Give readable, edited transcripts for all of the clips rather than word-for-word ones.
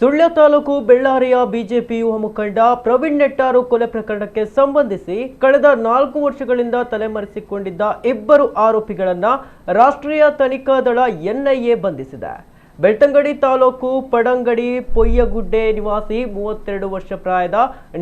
Sullia taluk ಬೆಳ್ಳಾರಿಯ BJP ಯುವ ಮುಖಂಡ ಪ್ರವೀಣ್ ನೆಟ್ಟಾರು ಕೊಲೆ ಪ್ರಕರಣಕ್ಕೆ ಸಂಬಂಧಿಸಿ ಕಳೆದ 4 ವರ್ಷಗಳಿಂದ ತಲೆಮರೆಸಿಕೊಂಡಿದ್ದ ಇಬ್ಬರು ಆರೋಪಿಗಳನ್ನು ರಾಷ್ಟ್ರೀಯ ತನಿಖಾ ದಳ ಎನ್ಐಎ ಬಂಧಿಸಿದೆ. ಬೆಳ್ತಂಗಡಿ ತಾಲೂಕು ಪಡಂಗಡಿ ಪೊಯ್ಯಗುಡ್ಡೆ ನಿವಾಸಿ 32 ವರ್ಷ ಪ್ರಾಯದ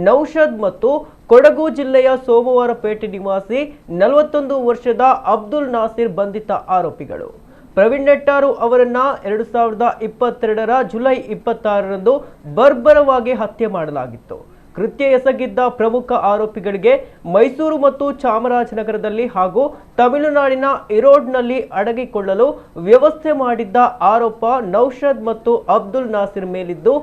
ನೌಷದ್ ಮತ್ತು ಕೊಡಗು ಜಿಲ್ಲೆಯ ಸೋಮವಾರಪೇಟೆ ನಿವಾಸಿ 41 ವರ್ಷದ ಅಬ್ದುಲ್ ನಾಸಿರ್ ಬಂಧಿತ ಆರೋಪಿಗಳು. ಪ್ರವೀಣ್ ನೆಟ್ಟಾರು ಅವರನ್ನ 2022ರ ಜುಲೈ 26ರಂದು ಬರ್ಬರವಾಗಿ ಹತ್ಯೆ ಮಾಡಲಾಗಿತ್ತು. ಕೃತ್ಯ ಎಸಗಿದ್ದ ಪ್ರಮುಖ ಆರೋಪಿಗಳಿಗೆ ಮೈಸೂರು ಮತ್ತು ಚಾಮರಾಜನಗರದಲ್ಲಿ ಹಾಗೂ ತಮಿಳುನಾಡಿನ ಇರೋಡ್ನಲ್ಲಿ ಅಡಗಿಕೊಳ್ಳಲು ವ್ಯವಸ್ಥೆ ಮಾಡಿದ್ದ ಆರೋಪ ನೌಷದ್ ಮತ್ತು ಅಬ್ದುಲ್ ನಾಸಿರ್ ಮೇಲಿದ್ದು,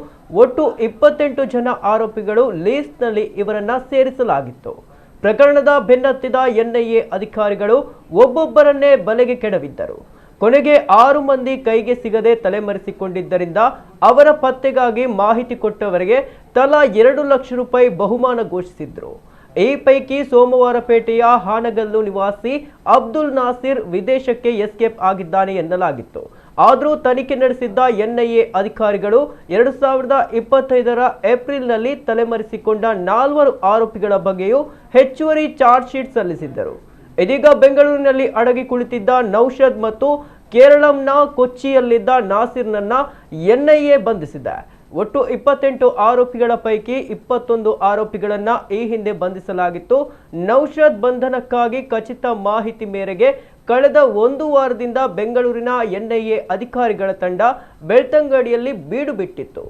ಒಟ್ಟು 28 ಜನ ಆರೋಪಿಗಳು ಲೀಸ್ಟ್ನಲ್ಲಿ ಇವರನ್ನ ಸೇರಿಸಲಾಗಿತ್ತು. ಪ್ರಕರಣದ ಬೆನ್ನತ್ತಿದ ಎನ್ಐಎ ಅಧಿಕಾರಿಗಳು ಒಬ್ಬೊಬ್ಬರನ್ನೇ ಬಲೆಗೆ ಕೆಡವಿದ್ದರು. ಕೊನೆಗೆ 6 ಮಂದಿ ಕೈಗೆ ಸಿಗದೆ ತಲೆಮರೆಸಿಕೊಂಡಿದ್ದರಿಂದ ಅವರ ಪತ್ತೆಗಾಗಿ ಮಾಹಿತಿ ಕೊಟ್ಟವರಿಗೆ ತಲಾ 2 ಲಕ್ಷ ರೂಪಾಯಿ ಬಹುಮಾನ ಘೋಷಿಸಿದ್ರು. ಈ ಪೈಕಿ ಸೋಮವಾರಪೇಟೆಯ ಹಾನಗಲ್ಲು ನಿವಾಸಿ ಅಬ್ದುಲ್ ನಾಸಿರ್ ವಿದೇಶಕ್ಕೆ ಎಸ್ಕೇಪ್ ಆಗಿದ್ದಾನೆ ಎನ್ನಲಾಗಿತ್ತು. ಆದರೂ ತನಿಖೆ ನಡೆಸಿದ್ದ ಎನ್ಐಎ ಅಧಿಕಾರಿಗಳು 2025ರ ಏಪ್ರಿಲ್ನಲ್ಲಿ ತಲೆಮರೆಸಿಕೊಂಡ 4 ಆರೋಪಿಗಳ ಬಗ್ಗೆಯೂ ಹೆಚ್ಚುವರಿ ಚಾರ್ಜ್ ಶೀಟ್ ಸಲ್ಲಿಸಿದ್ದರು. ಇದೀಗ ಬೆಂಗಳೂರಿನಲ್ಲಿ ಅಡಗಿ ಕುಳಿತಿದ್ದ ನೌಷದ್ ಮತ್ತು ಕೇರಳಂನ ಕೊಚ್ಚಿಯಲ್ಲಿದ್ದ ನಾಸಿರ್ನನ್ನ ಎನ್ಐಎ ಬಂಧಿಸಿದೆ. ಒಟ್ಟು 28 ಆರೋಪಿಗಳ ಪೈಕಿ 21 ಆರೋಪಿಗಳನ್ನ ಈ ಹಿಂದೆ ಬಂಧಿಸಲಾಗಿತ್ತು. ನೌಷದ್ ಬಂಧನಕ್ಕಾಗಿ ಖಚಿತ ಮಾಹಿತಿ ಮೇರೆಗೆ ಕಳೆದ 1 ವಾರದಿಂದ ಬೆಂಗಳೂರಿನ ಎನ್ಐಎ ಅಧಿಕಾರಿಗಳ ತಂಡ ಬೆಳ್ತಂಗಡಿಯಲ್ಲಿ ಬೀಡು ಬಿಟ್ಟಿತ್ತು.